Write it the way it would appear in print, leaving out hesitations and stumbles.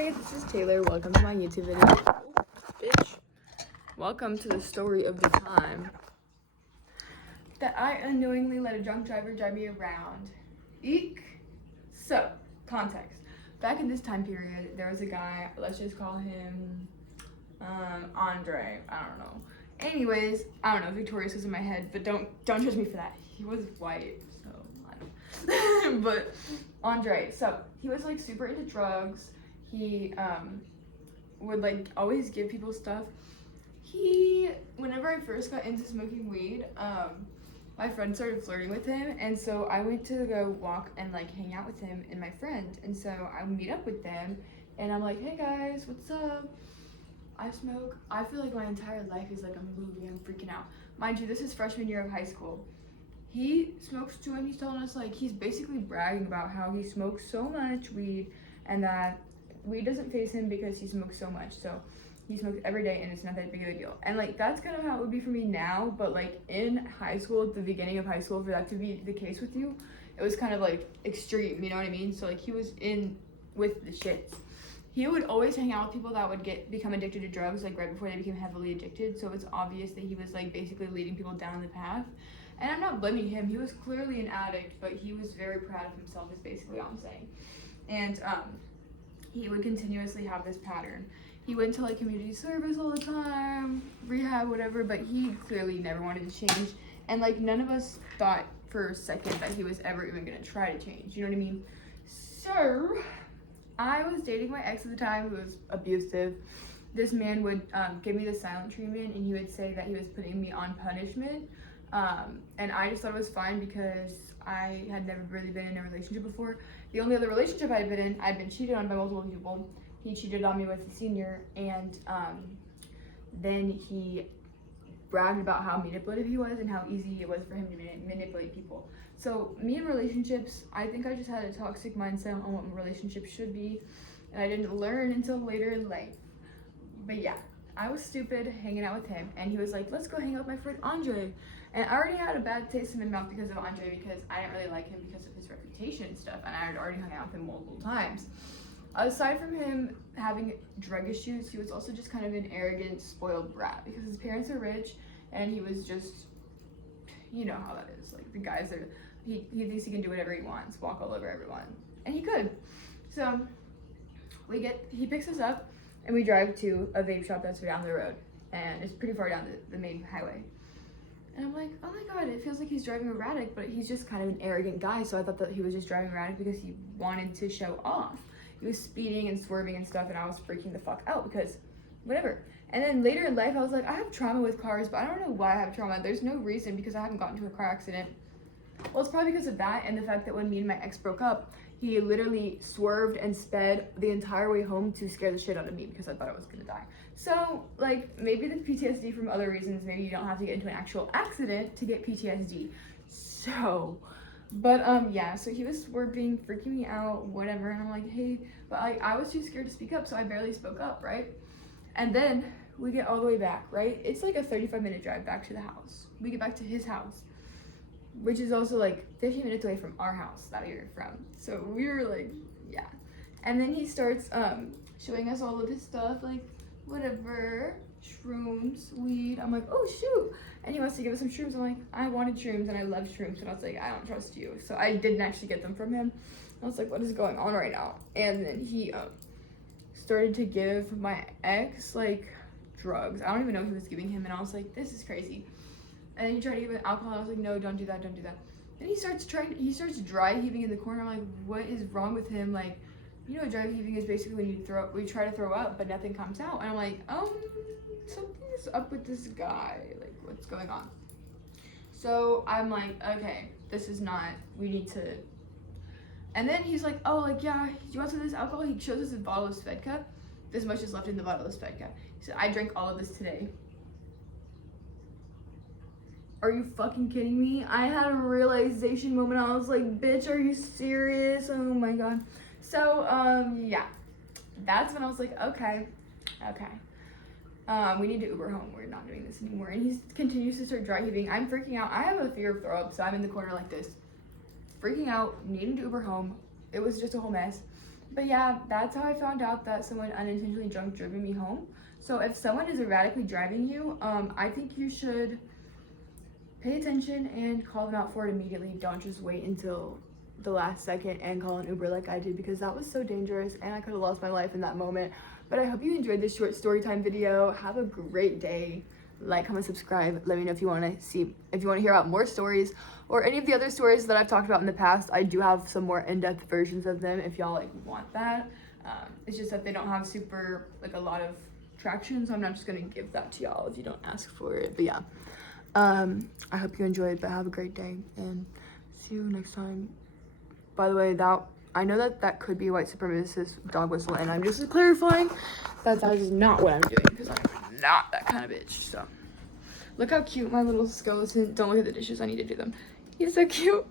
Hi, this is Taylor. Welcome to my YouTube video. Oh, bitch. Welcome to the story of the time that I unknowingly let a drunk driver drive me around. Eek. So, context. Back in this time period, there was a guy, let's just call him Andre. I don't know. Anyways, I don't know, Victorious was in my head, but don't judge me for that. He was white, so I don't. But Andre, so he was like super into drugs. He would like always give people stuff. Whenever I first got into smoking weed, my friend started flirting with him, and so I went to go walk and like hang out with him and my friend. And so I would meet up with them, and I'm like, hey guys, what's up? I smoke. I feel like my entire life is like a movie. I'm freaking out. Mind you, this is freshman year of high school. He smokes too, and he's telling us like he's basically bragging about how he smokes so much weed and that weed doesn't faze him because he smokes so much. So he smokes every day and it's not that big of a deal. And like that's kind of how it would be for me now, but like in high school, at the beginning of high school, for that to be the case with you, it was kind of like extreme, you know what I mean? So like he was in with the shits. He would always hang out with people that would become addicted to drugs like right before they became heavily addicted. So it's obvious that he was like basically leading people down the path. And I'm not blaming him. He was clearly an addict, but he was very proud of himself is basically all I'm saying. And he would continuously have this pattern. He went to like community service all the time, rehab, whatever, but he clearly never wanted to change. And like none of us thought for a second that he was ever even gonna try to change. You know what I mean? So I was dating my ex at the time who was abusive. This man would give me the silent treatment, and he would say that he was putting me on punishment. And I just thought it was fine because I had never really been in a relationship before. The only other relationship I'd been in, I'd been cheated on by multiple people. He cheated on me with a senior, and then he bragged about how manipulative he was and how easy it was for him to manipulate people. So me in relationships, I think I just had a toxic mindset on what relationships should be, and I didn't learn until later in life. But yeah, I was stupid hanging out with him, and he was like, let's go hang out with my friend Andre. And I already had a bad taste in my mouth because of Andre, because I didn't really like him because of his reputation and stuff, and I had already hung out with him multiple times. Aside from him having drug issues, he was also just kind of an arrogant, spoiled brat because his parents are rich, and he was just, you know how that is. Like the guys are, he thinks he can do whatever he wants, walk all over everyone, and he could. So he picks us up, and we drive to a vape shop that's down the road, and it's pretty far down the main highway. And I'm like, oh my god, it feels like he's driving erratic, but he's just kind of an arrogant guy, so I thought that he was just driving erratic because he wanted to show off. He was speeding and swerving and stuff, and I was freaking the fuck out because whatever. And then later in life, I was like, I have trauma with cars, but I don't know why I have trauma. There's no reason because I haven't gotten into a car accident. Well, it's probably because of that and the fact that when me and my ex broke up, he literally swerved and sped the entire way home to scare the shit out of me because I thought I was gonna die. So, like, maybe the PTSD from other reasons, maybe you don't have to get into an actual accident to get PTSD. So, but yeah, so he was swerving, freaking me out, whatever, and I'm like, hey, but like, I was too scared to speak up, so I barely spoke up, right? And then we get all the way back, right? It's like a 35-minute drive back to the house. We get back to his house, which is also like 15 minutes away from our house that we were from. So we were like, yeah. And then he starts showing us all of his stuff, like whatever, shrooms, weed. I'm like, oh shoot. And he wants to give us some shrooms. I'm like, I wanted shrooms and I love shrooms. And I was like, I don't trust you. So I didn't actually get them from him. I was like, what is going on right now? And then he started to give my ex like drugs. I don't even know who he was giving him. And I was like, this is crazy. And then he tried to give him alcohol. I was like, no, don't do that, don't do that. Then he starts dry heaving in the corner. I'm like, what is wrong with him? Like, you know, dry heaving is basically when we try to throw up, but nothing comes out. And I'm like, something's up with this guy. Like, what's going on? So I'm like, okay, this is not, we need to. And then he's like, oh, like, yeah, do you want some of this alcohol? He shows us a bottle of Svedka. This much is left in the bottle of Svedka. He said, I drank all of this today. Are you fucking kidding me? I had a realization moment. I was like, bitch, are you serious? Oh my god. So, yeah. That's when I was like, okay. We need to Uber home. We're not doing this anymore. And he continues to start dry heaving. I'm freaking out. I have a fear of throw up, so I'm in the corner like this. Freaking out, needing to Uber home. It was just a whole mess. But yeah, that's how I found out that someone unintentionally drunk driven me home. So if someone is erratically driving you, I think you should pay attention and call them out for it immediately. Don't just wait until the last second and call an Uber like I did, because that was so dangerous and I could have lost my life in that moment. But I hope you enjoyed this short story time video. Have a great day. Like, comment, subscribe. Let me know if you want to hear about more stories or any of the other stories that I've talked about in the past. I do have some more in-depth versions of them if y'all want that. It's just that they don't have a lot of traction, so I'm not just gonna give that to y'all if you don't ask for it. But yeah, I hope you enjoyed, but have a great day and see you next time. By the way, I know that could be a white supremacist dog whistle, and I'm just clarifying that is not what I'm doing, because I'm not that kind of bitch. So look how cute my little skeleton. Don't look at the dishes, I need to do them. He's so cute.